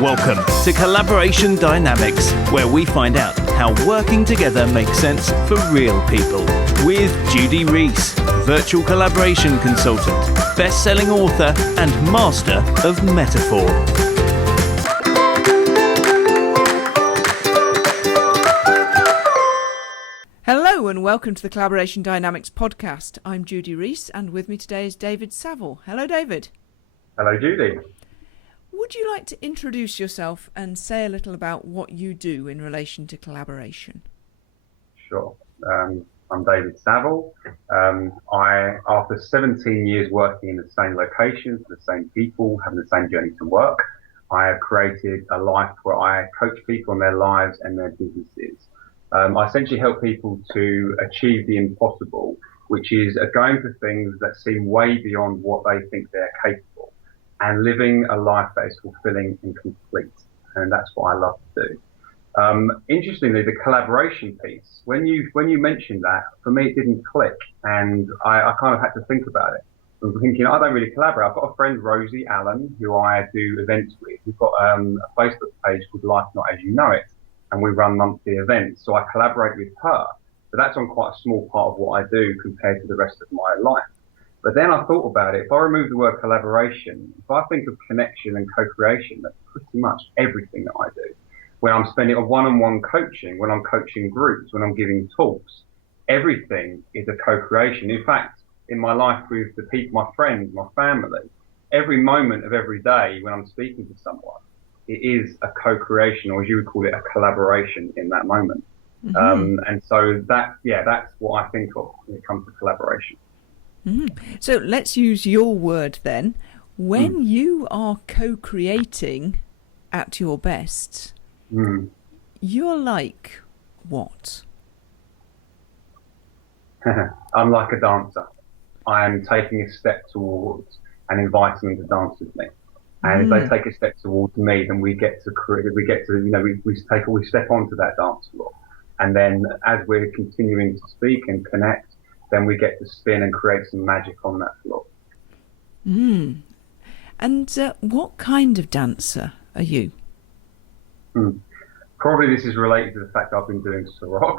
Welcome to Collaboration Dynamics, where we find out how working together makes sense for real people. With Judy Rees, virtual collaboration consultant, best-selling author, and master of metaphor. Hello and welcome to the Collaboration Dynamics podcast. I'm Judy Rees and with me today is David Saville. Hello, David. Hello, Judy. Would you like to introduce yourself and say a little about what you do in relation to collaboration? Sure. I'm David Saville. After 17 years working in the same locations, the same people, having the same journey to work, I have created a life where I coach people in their lives and their businesses. I essentially help people to achieve the impossible, which is going for things that seem way beyond what they think they're capable, and living a life that is fulfilling and complete. And that's what I love to do. Interestingly, the collaboration piece, when you mentioned that, for me, it didn't click. And I kind of had to think about it. I was thinking, I don't really collaborate. I've got a friend, Rosie Allen, who I do events with. We've got a Facebook page called Life Not As You Know It, and we run monthly events. So I collaborate with her. But that's on quite a small part of what I do compared to the rest of my life. But then I thought about it. If I remove the word collaboration, if I think of connection and co-creation, that's pretty much everything that I do. When I'm spending a one-on-one coaching, when I'm coaching groups, when I'm giving talks, everything is a co-creation. In fact, in my life with the people, my friends, my family, every moment of every day when I'm speaking to someone, it is a co-creation, or as you would call it, a collaboration in that moment. Mm-hmm. And so that's what I think of when it comes to collaboration. Mm-hmm. So let's use your word then. When you are co-creating at your best, you're like what? I'm like a dancer. I am taking a step towards and inviting them to dance with me. And if they take a step towards me, then we step onto that dance floor. And then as we're continuing to speak and connect, then we get to spin and create some magic on that floor. And what kind of dancer are you? Probably this is related to the fact I've been doing Sarok.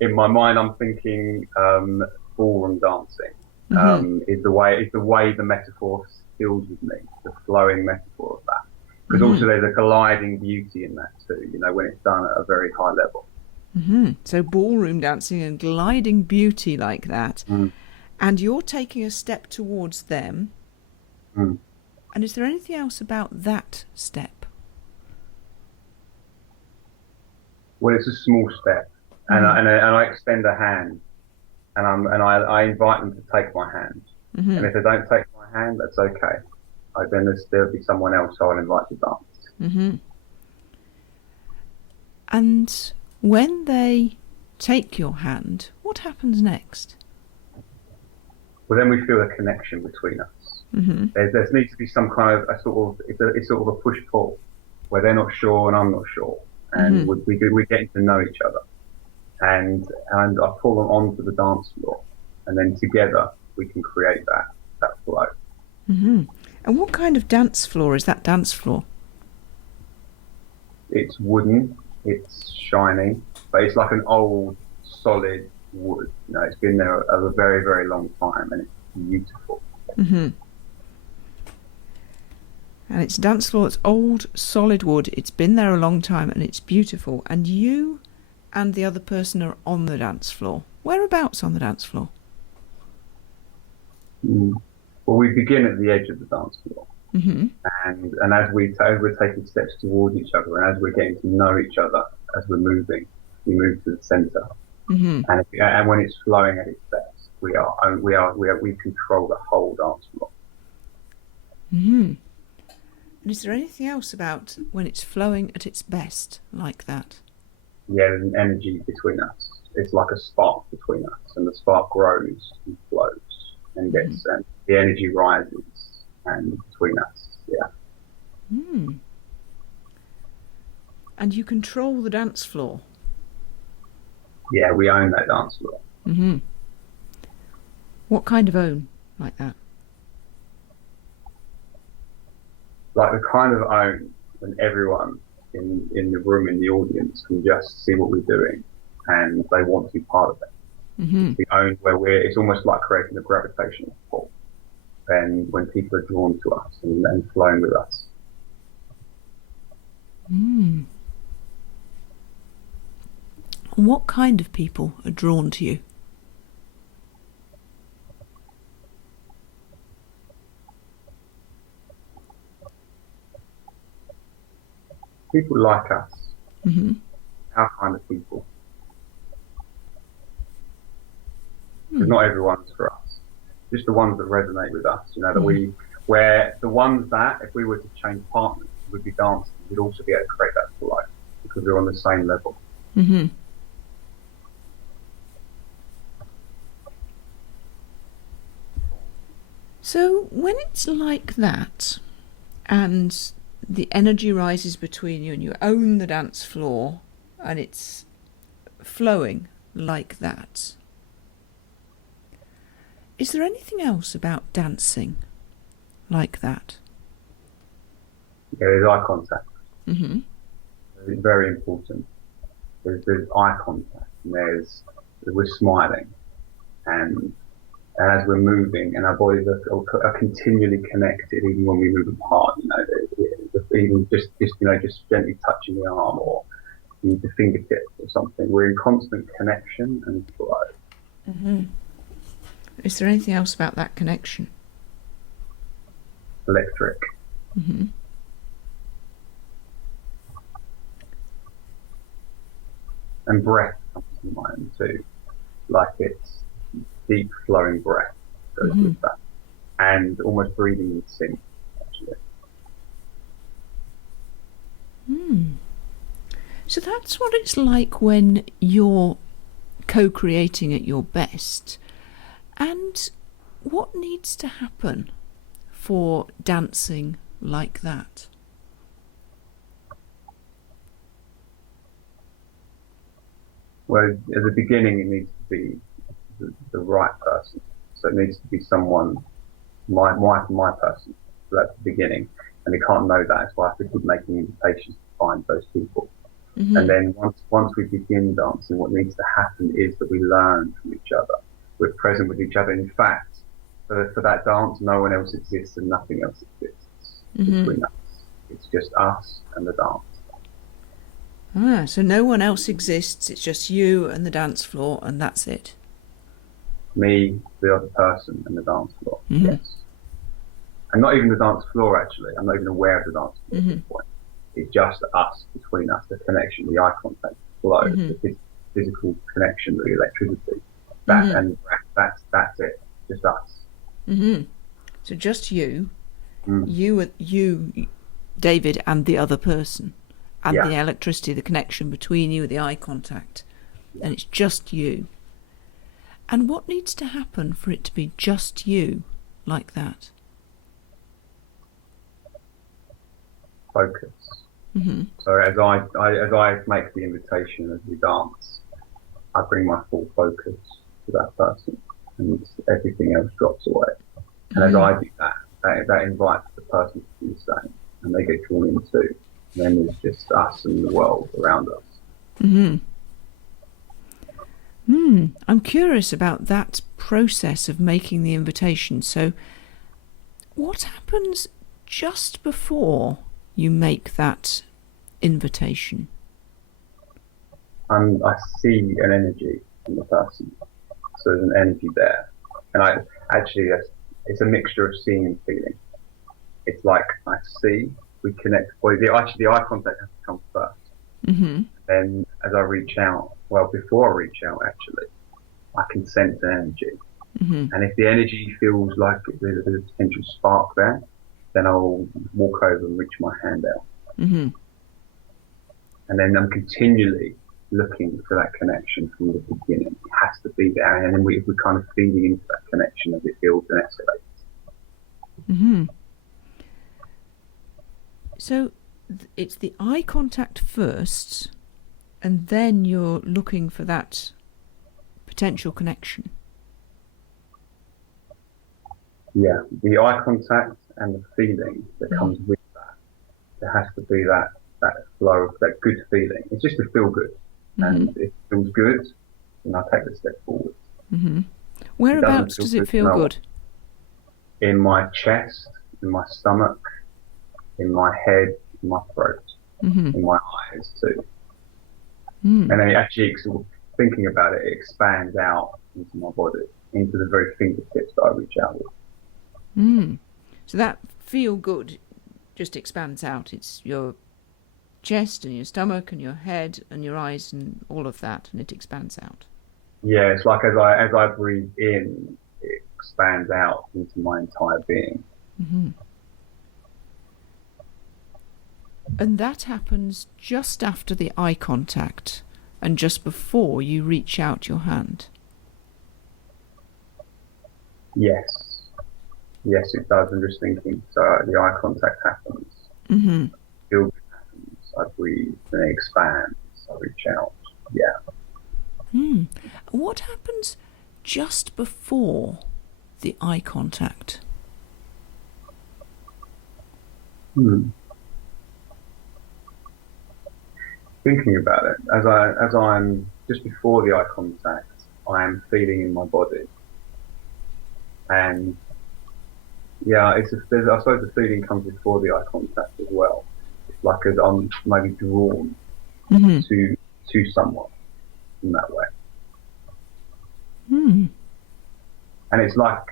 In my mind, I'm thinking ballroom dancing is the way the metaphor fills with me, the flowing metaphor of that. Because also there's a gliding beauty in that too, when it's done at a very high level. So ballroom dancing and gliding beauty like that. And you're taking a step towards them. And is there anything else about that step? Well, it's a small step, and I extend a hand, and I invite them to take my hand. And if they don't take my hand, that's okay. Then there'll be someone else I'll invite to dance. And when they take your hand, what happens next? Well, then we feel a connection between us. There needs to be some kind of it's sort of a push-pull, where they're not sure and I'm not sure, and we're getting to know each other, and I pull them onto the dance floor, and then together we can create that flow. And what kind of dance floor is that dance floor? It's wooden, it's shiny, but it's like an old solid wood. It's been there a very, very long time, and it's beautiful. And it's a dance floor, it's old solid wood, it's been there a long time, and it's beautiful. And you and the other person are on the dance floor. Whereabouts on the dance floor? Well, we begin at the edge of the dance floor, and as we're taking steps towards each other, and as we're getting to know each other, as we're moving, we move to the centre, and when it's flowing at its best, we control the whole dance floor. And is there anything else about when it's flowing at its best like that? Yeah, there's an energy between us. It's like a spark between us, and the spark grows and flows. And the energy rises and between us, And you control the dance floor? Yeah, we own that dance floor. What kind of own like that? Like the kind of own when everyone in the room, in the audience, can just see what we're doing and they want to be part of it. Mm-hmm. It's the own where it's almost like creating a gravitational pull. And when people are drawn to us and flowing with us. Mm. What kind of people are drawn to you? People like us. Mm-hmm. Our kind of people. Because not everyone's for us. Just the ones that resonate with us, where the ones that, if we were to change partners, we'd be dancing, we'd also be able to create that for life because we're on the same level. Mm-hmm. So when it's like that and the energy rises between you and you own the dance floor and it's flowing like that, is there anything else about dancing like that? Yeah, there's eye contact. Mm-hmm. It's very important. There's eye contact, and we're smiling, and as we're moving, and our bodies are continually connected, even when we move apart. Even just gently touching the arm or the fingertips or something. We're in constant connection and flow. Mm-hmm. Is there anything else about that connection? Electric. Mm-hmm. And breath comes to mind too, like it's deep flowing breath goes with that, and almost breathing in sync, actually. So that's what it's like when you're co-creating at your best. And what needs to happen for dancing like that? Well, at the beginning, it needs to be the right person. So it needs to be someone, my person. So that's the beginning. And they can't know that. So I have to keep making invitations to find those people. Mm-hmm. And then once we begin dancing, what needs to happen is that we learn from each other. We're present with each other. In fact, for that dance, no one else exists and nothing else exists between us. It's just us and the dance. So no one else exists, it's just you and the dance floor, and that's it. Me, the other person, and the dance floor, yes. And not even the dance floor, actually. I'm not even aware of the dance floor at this point. It's just us, between us, the connection, the eye contact, the flow, the physical connection, the electricity. And that's it, just us. So just you, you, David, and the other person. And the electricity, the connection between you, the eye contact. And it's just you. And what needs to happen for it to be just you like that? Focus. So as I make the invitation as we dance, I bring my full focus to that person, and everything else drops away. And as I do that invites the person to do the same, and they get drawn in too. Then it's just us and the world around us. I'm curious about that process of making the invitation. So what happens just before you make that invitation? I see an energy in the person. So there's an energy there. And it's a mixture of seeing and feeling. It's like I see, we connect. Well, the eye contact has to come first. Then as I reach out, before I reach out, actually, I can sense the energy. And if the energy feels like there's a potential spark there, then I'll walk over and reach my hand out. And then I'm continually looking for that connection from the beginning. It has to be there. And then we're kind of feeding into that connection as it builds and escalates. So it's the eye contact first, and then you're looking for that potential connection. Yeah, the eye contact and the feeling that comes with that. There has to be that flow, that good feeling. It's just to feel good, and if it feels good, then I take the step forward. Whereabouts does it feel good? In my chest, in my stomach, in my head, in my throat, in my eyes too. And then it actually, sort of thinking about it, it expands out into my body, into the very fingertips that I reach out with. So that feel good just expands out. It's your chest and your stomach and your head and your eyes and all of that, and it expands out. Yeah, it's like as I breathe in, it expands out into my entire being. And that happens just after the eye contact and just before you reach out your hand. Yes, it does. I'm just thinking. So the eye contact happens. Feel good happens. I breathe, then it expands. I reach out. Yeah. What happens just before the eye contact? Thinking about it, as I'm just before the eye contact, I am feeling in my body, and I suppose the feeling comes before the eye contact as well. It's like as I'm maybe drawn to someone in that way, and it's like,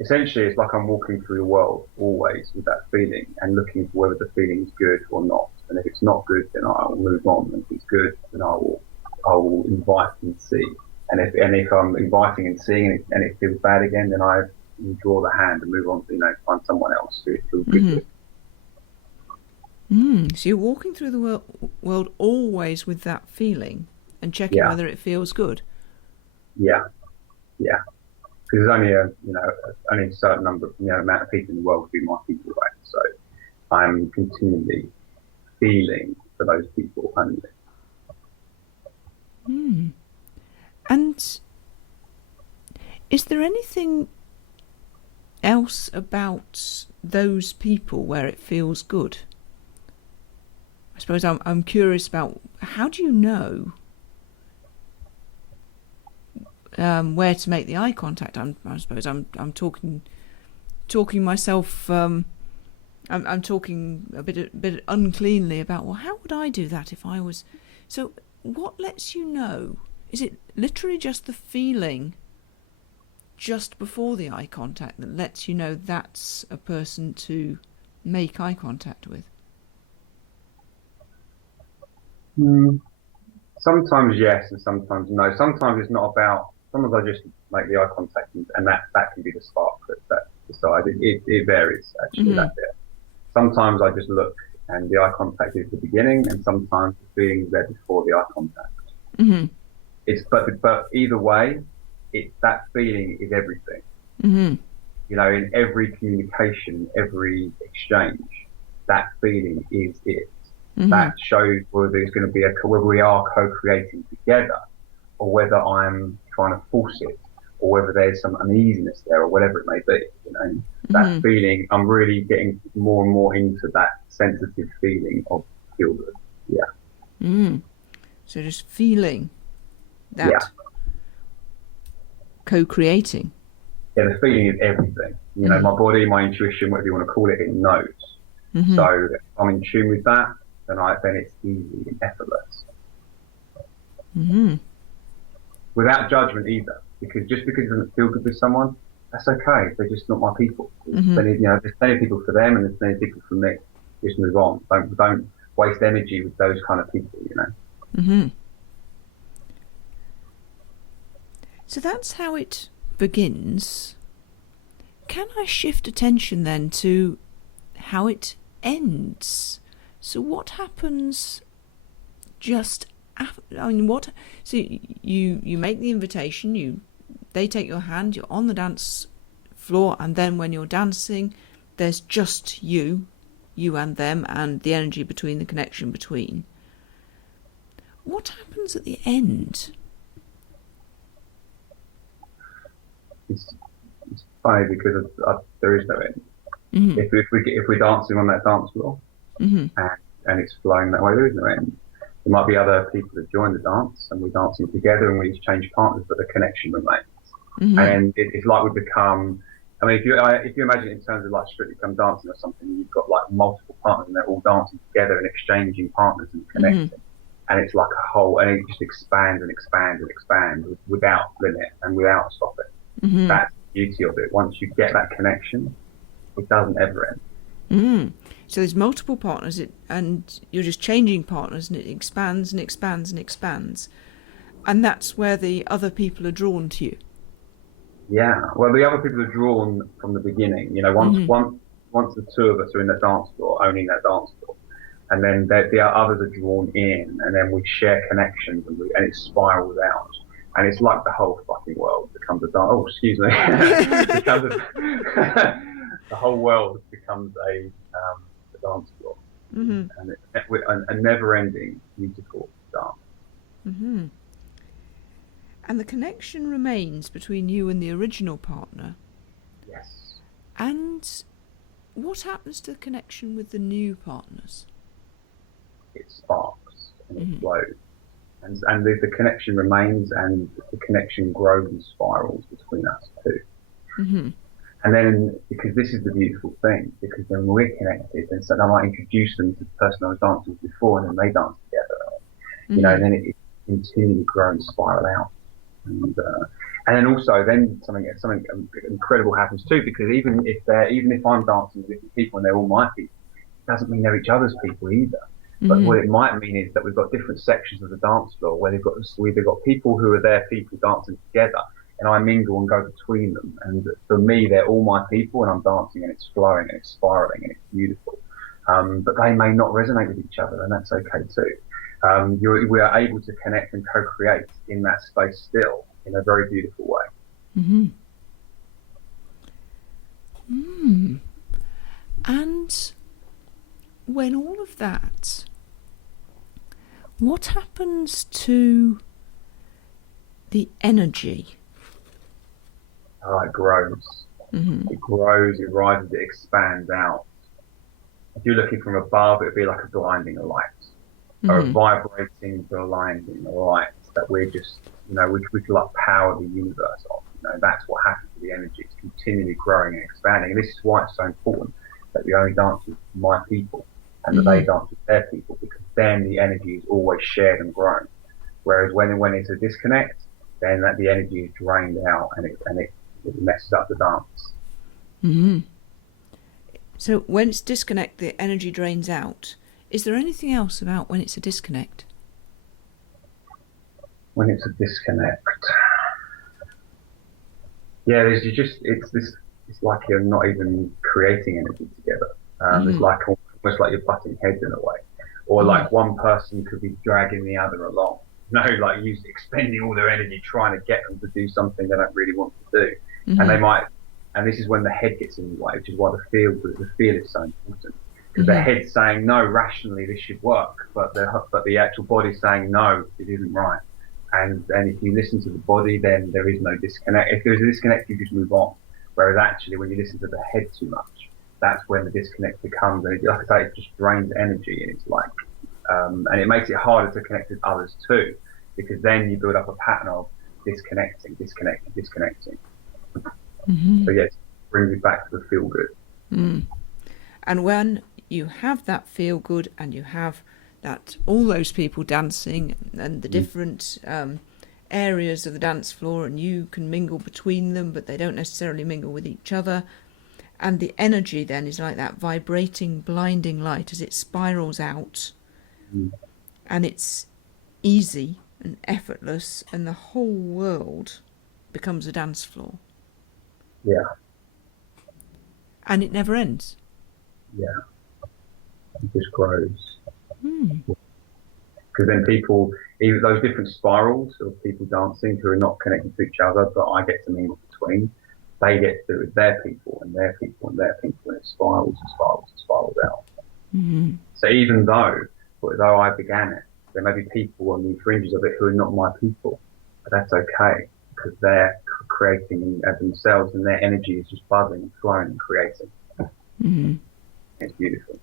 essentially, it's like I'm walking through the world always with that feeling and looking for whether the feeling is good or not. And if it's not good, then I will move on. And if it's good, then I will invite and see. And if I'm inviting and seeing and it feels bad again, then I draw the hand and move on to find someone else who it feels good with. So you're walking through the world always with that feeling and checking whether it feels good. Yeah. Because there's only a certain number, amount of people in the world who my people, right? So I'm continually feeling for those people only. And is there anything else about those people where it feels good? I suppose I'm curious about, how do you know where to make the eye contact? I suppose I'm talking myself. I'm talking a bit uncleanly about, well, how would I do that if I was? So what lets you know? Is it literally just the feeling just before the eye contact that lets you know that's a person to make eye contact with? Sometimes yes, and sometimes no. Sometimes it's not about. Sometimes I just make the eye contact, and that can be the spark that decides. It varies actually. That bit. Sometimes I just look, and the eye contact is the beginning, and sometimes the feeling is there before the eye contact. It's but either way, that feeling is everything. In every communication, every exchange, that feeling is it. That shows whether it's going to be whether we are co-creating together, or whether I'm trying to force it, or whether there's some uneasiness there, or whatever it may be. That feeling, I'm really getting more and more into that sensitive feeling of feel good. Yeah. So just feeling that co-creating. Yeah, the feeling is everything. My body, my intuition, whatever you want to call it, it knows. So if I'm in tune with that, then it's easy and effortless. Without judgment either, because just because it doesn't feel good with someone, that's okay. They're just not my people. There's plenty of people for them, and there's plenty of people for me. Just move on. Don't waste energy with those kind of people. So that's how it begins. Can I shift attention then to how it ends? So what happens just after? So you make the invitation. They take your hand. You're on the dance floor, and then when you're dancing, there's just you and them, and the energy between, the connection between. What happens at the end? It's funny because there is no end. If we're dancing on that dance floor, and it's flowing that way. There is no end. There might be other people that join the dance, and we're dancing together, and we change partners, but the connection remains. And it's like we become. I mean, if you imagine it in terms of like Strictly Come Dancing or something, you've got like multiple partners, and they're all dancing together and exchanging partners and connecting. And it's like a whole, and it just expands and expands and expands without limit and without stopping. That's the beauty of it. Once you get that connection, it doesn't ever end. So there's multiple partners, and you're just changing partners, and it expands and expands and expands. And that's where the other people are drawn to you. Yeah, well, the other people are drawn from the beginning. You know, once the two of us are in the dance floor, owning that dance floor, and then the others are drawn in, and then we share connections, and it spirals out, and it's like the whole fucking world becomes a dance. Oh, excuse me, the whole world becomes a dance floor, and a never-ending musical dance. And the connection remains between you and the original partner. Yes. And what happens to the connection with the new partners? It sparks and it flows. And the connection remains, and the connection grows and spirals between us too. And then, because this is the beautiful thing, because then we're connected, and so I might introduce them to the person I was dancing with before, and then they dance together. You know, and then it continually grows and spiral out. And then also something incredible happens too, because even if I'm dancing with different people and they're all my people, it doesn't mean they're each other's people either. But what it might mean is that we've got different sections of the dance floor where we've got people who are their people dancing together, and I mingle and go between them. And for me, they're all my people, and I'm dancing, and it's flowing and it's spiraling and it's beautiful. But they may not resonate with each other, and that's okay too. We are able to connect and co-create in that space still in a very beautiful way. And when all of that, what happens to the energy? It grows. It grows, it rises, it expands out. If you're looking from above, it would be like a blinding light. Or vibrating, blinding light that we're just, we can like power the universe off. That's what happens to the energy. It's continually growing and expanding. And this is why it's so important that we only dance with my people and that they dance with their people, because then the energy is always shared and grown. Whereas when it's a disconnect, then the energy is drained out and it messes up the dance. So when it's disconnect, the energy drains out. Is there anything else about when it's a disconnect? When it's a disconnect, it's like you're not even creating energy together. It's like almost like you're butting heads in a way, or like one person could be dragging the other along. Like expending all their energy trying to get them to do something they don't really want to do, and they might. And this is when the head gets in the way, which is why the feel is so important. Because the head's saying, no, rationally this should work, but the actual body's saying, no, it isn't right. And if you listen to the body, then there is no disconnect. If there's a disconnect, you just move on. Whereas actually, when you listen to the head too much, that's when the disconnect becomes, and like I say, it just drains energy, and it's like, and it makes it harder to connect with others too, because then you build up a pattern of disconnecting. So yes, brings it back to the feel good. And when you have that feel good, and you have that all those people dancing and the different areas of the dance floor, and you can mingle between them, but they don't necessarily mingle with each other, and the energy then is like that vibrating, blinding light as it spirals out, and it's easy and effortless, and the whole world becomes a dance floor. Yeah. And it never ends. Yeah. It just grows. Because then people, even those different spirals of people dancing who are not connected to each other, but I get to mingle between, they get to do it with their people and their people and their people, and it spirals and spirals and spirals out. So even though I began it, there may be people on the fringes of it who are not my people, but that's okay, because they're creating themselves, and their energy is just buzzing and flowing and creating. It's beautiful.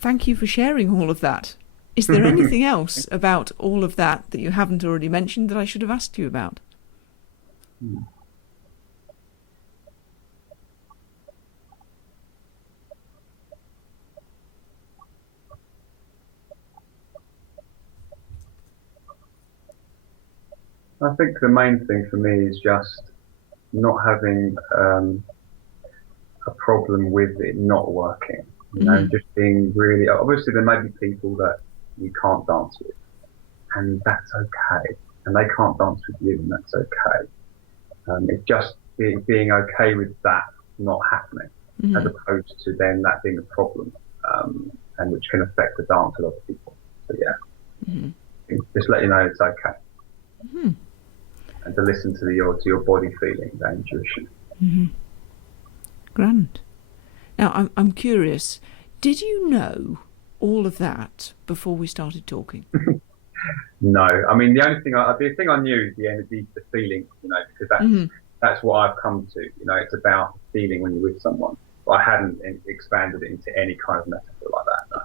Thank you for sharing all of that. Is there anything else about all of that you haven't already mentioned that I should have asked you about? I think the main thing for me is just not having a problem with it not working. You know, just being really, obviously there may be people that you can't dance with, and that's okay. And they can't dance with you, and that's okay. It's just being okay with that not happening, as opposed to then that being a problem, and which can affect the dance of other people. So yeah, just let you know it's okay. And to listen to your body feeling, that intuition. Grand. Now, I'm curious, did you know all of that before we started talking? No. I mean, the thing I knew is the energy, the feeling, you know, because that's what I've come to. You know, it's about the feeling when you're with someone. But I hadn't expanded it into any kind of metaphor like that, no.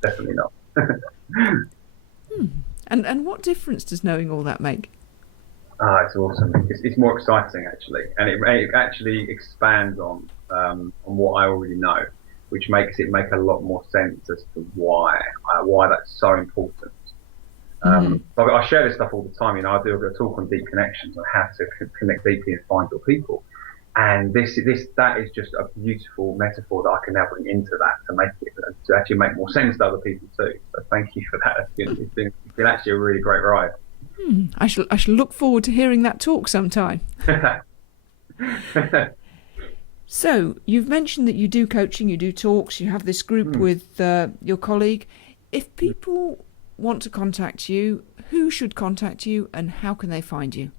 Definitely not. And what difference does knowing all that make? It's awesome. It's more exciting, actually. And it actually expands on what I already know, which makes it make a lot more sense as to why that's so important. I share this stuff all the time. You know, I do a talk on deep connections and how to connect deeply and find your people. And that is just a beautiful metaphor that I can now bring into that to actually make more sense to other people too. So thank you for that. It's been actually a really great ride. I shall look forward to hearing that talk sometime. So, you've mentioned that you do coaching, you do talks, you have this group with your colleague. If people want to contact you, who should contact you and how can they find you?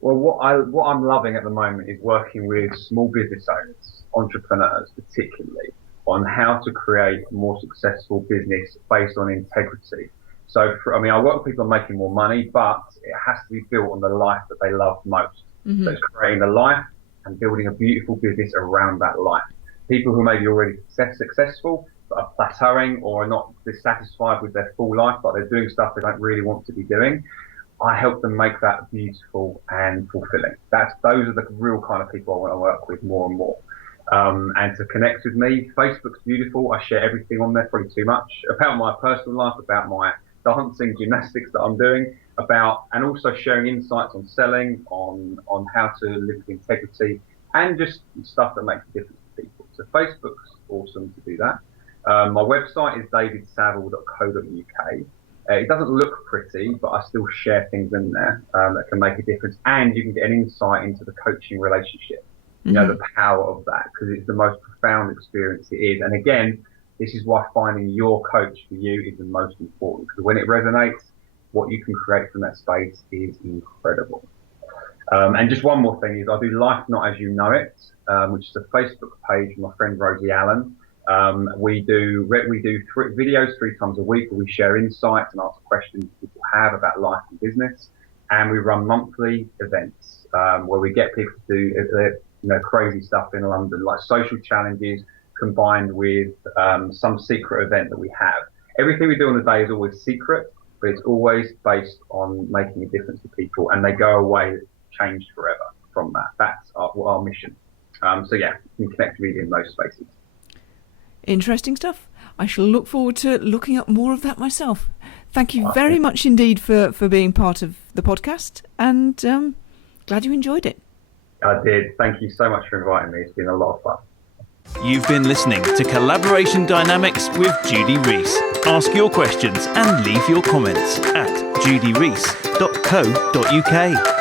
Well, what I'm loving at the moment is working with small business owners, entrepreneurs particularly, on how to create a more successful business based on integrity. So, I work with people on making more money, but it has to be built on the life that they love most. So it's creating a life and building a beautiful business around that life. People who may be already successful, but are plateauing or are not dissatisfied with their full life, but they're doing stuff they don't really want to be doing, I help them make that beautiful and fulfilling. Those are the real kind of people I want to work with more and more. And to connect with me, Facebook's beautiful. I share everything on there, probably too much, about my personal life, about my dancing, gymnastics that I'm doing, and also sharing insights on selling, on how to live with integrity, and just stuff that makes a difference to people. So Facebook's awesome to do that. My website is davidsaville.co.uk. It doesn't look pretty, but I still share things in there that can make a difference, and you can get an insight into the coaching relationship. You know, the power of that, because it's the most profound experience it is. And again, this is why finding your coach for you is the most important, because when it resonates, what you can create from that space is incredible. And just one more thing is I do Life Not As You Know It, which is a Facebook page with my friend Rosie Allen. We do videos 3 times a week where we share insights and answer questions people have about life and business. And we run monthly events where we get people to do crazy stuff in London, like social challenges, combined with some secret event that we have. Everything we do on the day is always secret, but it's always based on making a difference to people, and they go away changed forever from that. That's our mission. So yeah, you can connect really in those spaces. Interesting stuff. I shall look forward to looking up more of that myself. Thank you very much indeed for being part of the podcast, and glad you enjoyed it. I did. Thank you so much for inviting me. It's been a lot of fun. You've been listening to Collaboration Dynamics with Judy Rees. Ask your questions and leave your comments at judyrees.co.uk.